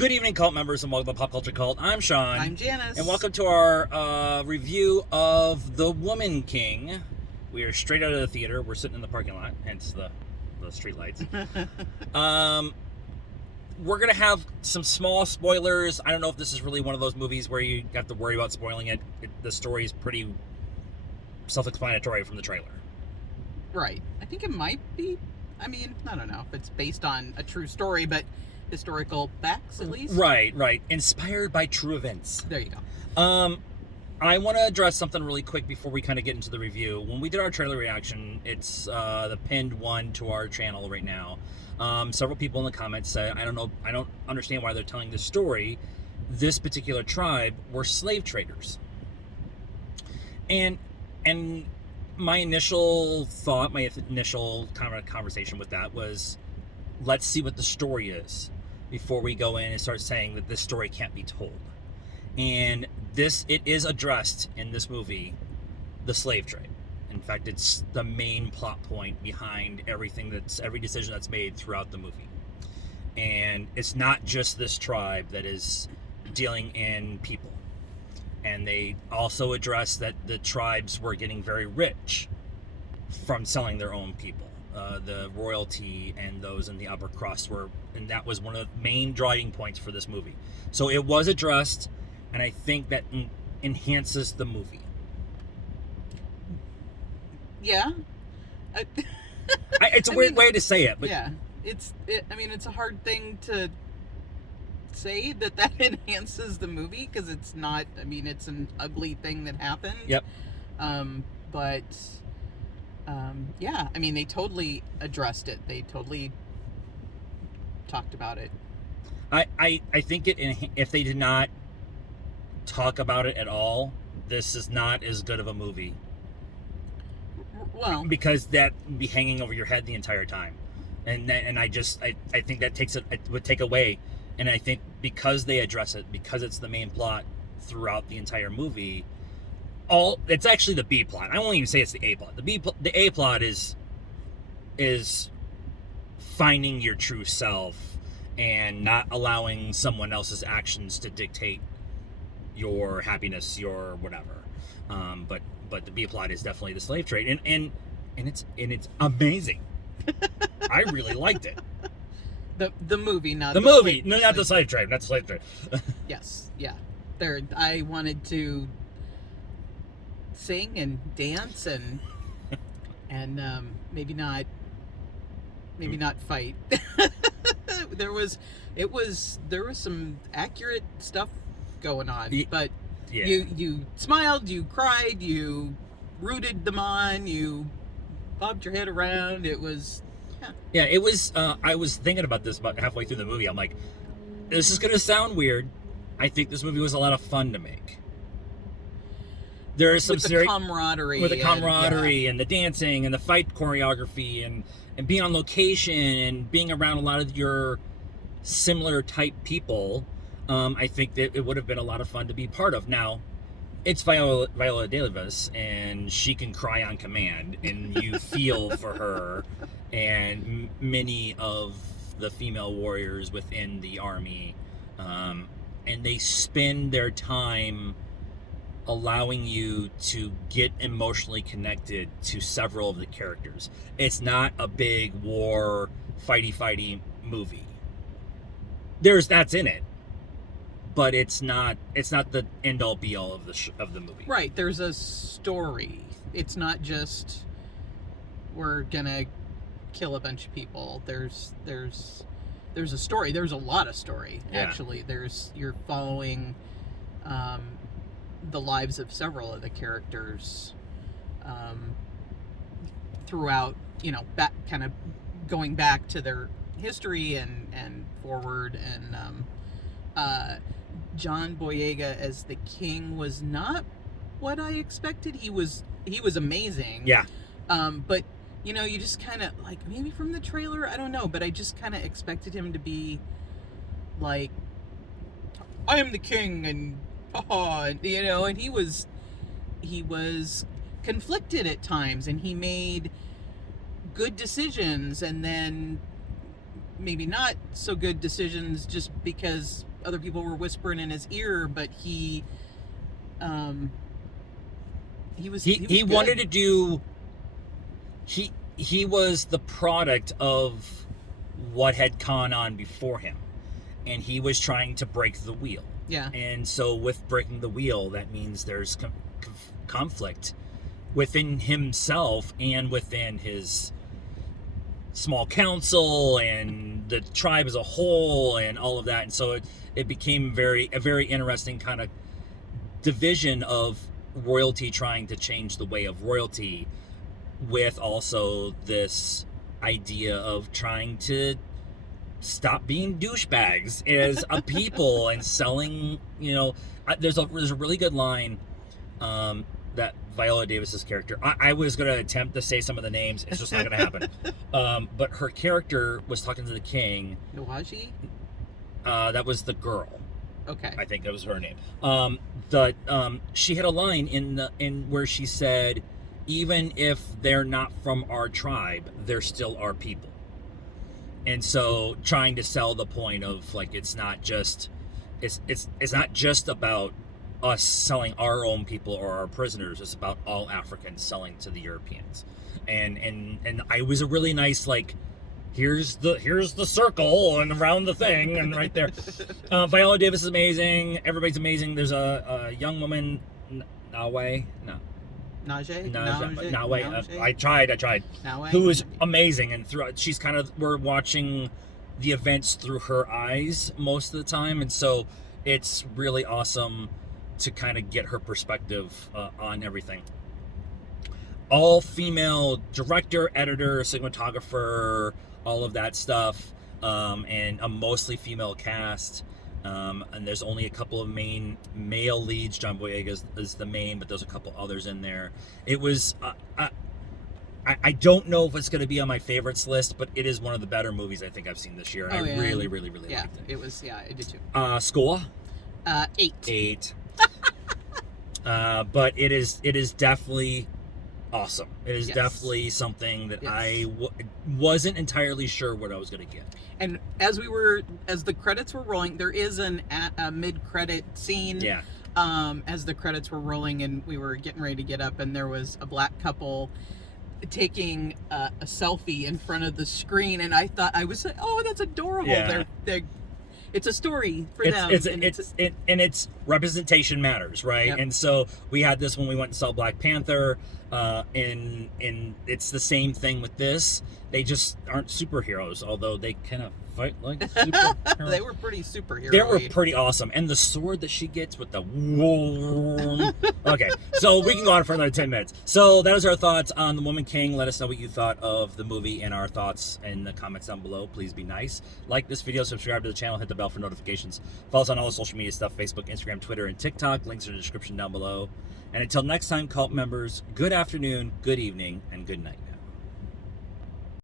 Good evening, cult members, and welcome to Pop Culture Cult. I'm Sean. I'm Janice. And welcome to our review of The Woman King. We are straight out of the theater. We're sitting in the parking lot, hence the street lights. We're going to have some small spoilers. I don't know if this is really one of those movies where you have to worry about spoiling it. The story is pretty self-explanatory from the trailer. Right. I think it might be. I mean, I don't know if it's based on a true story, but historical facts, at least. Right. Inspired by true events. There you go. I want to address something really quick before we kind of get into the review. When we did our trailer reaction, it's the pinned one to our channel right now. Several people in the comments said, I don't understand why they're telling this story. This particular tribe were slave traders. And my initial thought, my initial kind of conversation with that was, let's see what the story is before we go in and start saying that this story can't be told. And it is addressed in this movie, the slave trade. In fact, it's the main plot point behind every decision that's made throughout the movie. And it's not just this tribe that is dealing in people. And they also address that the tribes were getting very rich from selling their own people. The royalty and those in the upper crust and that was one of the main driving points for this movie. So it was addressed, and I think that enhances the movie. Yeah. It's a weird way to say it, but yeah, it's a hard thing to say that enhances the movie, because it's not. I mean, it's an ugly thing that happened. Yep. But yeah, I mean, they totally addressed it. They totally talked about it. I think if they did not talk about it at all, this is not as good of a movie. Well, because that would be hanging over your head the entire time, and I think that it would take away. And I think because they address it, because it's the main plot throughout the entire movie, it's actually the B plot. I won't even say it's the A plot. The A plot is finding your true self and not allowing someone else's actions to dictate your happiness, your whatever. But the B plot is definitely the slave trade, and it's amazing. I really liked it. The movie, not the movie. No, not the slave trade. Not the slave trade. Yes, yeah. I wanted to sing and dance and maybe not fight. there was some accurate stuff going on, but yeah. You smiled, you cried, you rooted them on, you bobbed your head around. It was. Yeah, it was. I was thinking about this about halfway through the movie. I'm like, this is going to sound weird. I think this movie was a lot of fun to make. There is some with the camaraderie, and the dancing and the fight choreography and being on location and being around a lot of your similar type people. I think that it would have been a lot of fun to be part of. Now, it's Viola Davis, and she can cry on command, and you feel for her and many of the female warriors within the army, and they spend their time allowing you to get emotionally connected to several of the characters. It's not a big war fighty movie. That's in it, but it's not the end all be all of the movie. Right. There's a story. It's not just we're gonna kill a bunch of people. There's a story. There's a lot of story, actually. You're following the lives of several of the characters throughout, back, kind of going back to their history and forward. And John Boyega as the king was not what I expected. He was amazing. Yeah. But you just kind of, like, maybe from the trailer, I don't know, but I just kind of expected him to be like, I am the king, and and he was conflicted at times, and he made good decisions and then maybe not so good decisions just because other people were whispering in his ear, but he was he wanted to do. He was the product of what had gone on before him, and he was trying to break the wheel. Yeah. And so with breaking the wheel, that means there's conflict within himself and within his small council and the tribe as a whole and all of that. And so it became a very interesting kind of division of royalty trying to change the way of royalty, with also this idea of trying to stop being douchebags as a people and selling, there's a really good line that Viola Davis's character, I was going to attempt to say some of the names, it's just not going to happen. But her character was talking to the king. Nawaji? That was the girl. Okay. I think that was her name. She had a line in where she said, even if they're not from our tribe, they're still our people. And so trying to sell the point of like it's not just about us selling our own people or our prisoners, it's about all Africans selling to the Europeans. And I was a really nice like, here's the circle and around the thing and right there. Viola Davis is amazing, everybody's amazing. There's a young woman, Nawe. I tried. Who is amazing, and she's we're watching the events through her eyes most of the time, and so it's really awesome to kind of get her perspective on everything. All female director, editor, cinematographer, all of that stuff, and a mostly female cast. And there's only a couple of main male leads. John Boyega is the main, but there's a couple others in there. It was, I don't know if it's going to be on my favorites list, but it is one of the better movies I think I've seen this year. I really liked it. I did too. Score? 8. 8. But it is definitely awesome. It is definitely something that I wasn't entirely sure what I was going to get. And as the credits were rolling, there is a mid-credit scene. Yeah. As the credits were rolling and we were getting ready to get up, and there was a black couple taking a selfie in front of the screen, and I was like, oh, that's adorable. Yeah. It's a story for them. It's representation matters, right? Yep. And so we had this when we went and saw Black Panther, and it's the same thing with this. They just aren't superheroes, although they kind of fight like superheroes. They were pretty superhero. They were pretty awesome. And the sword that she gets with the... Okay, so we can go on for another 10 minutes. So that is our thoughts on The Woman King. Let us know what you thought of the movie and our thoughts in the comments down below. Please be nice. Like this video, subscribe to the channel, hit the bell for notifications. Follow us on all the social media stuff, Facebook, Instagram, Twitter, and TikTok. Links are in the description down below. And until next time, cult members, good afternoon, good evening, and good night.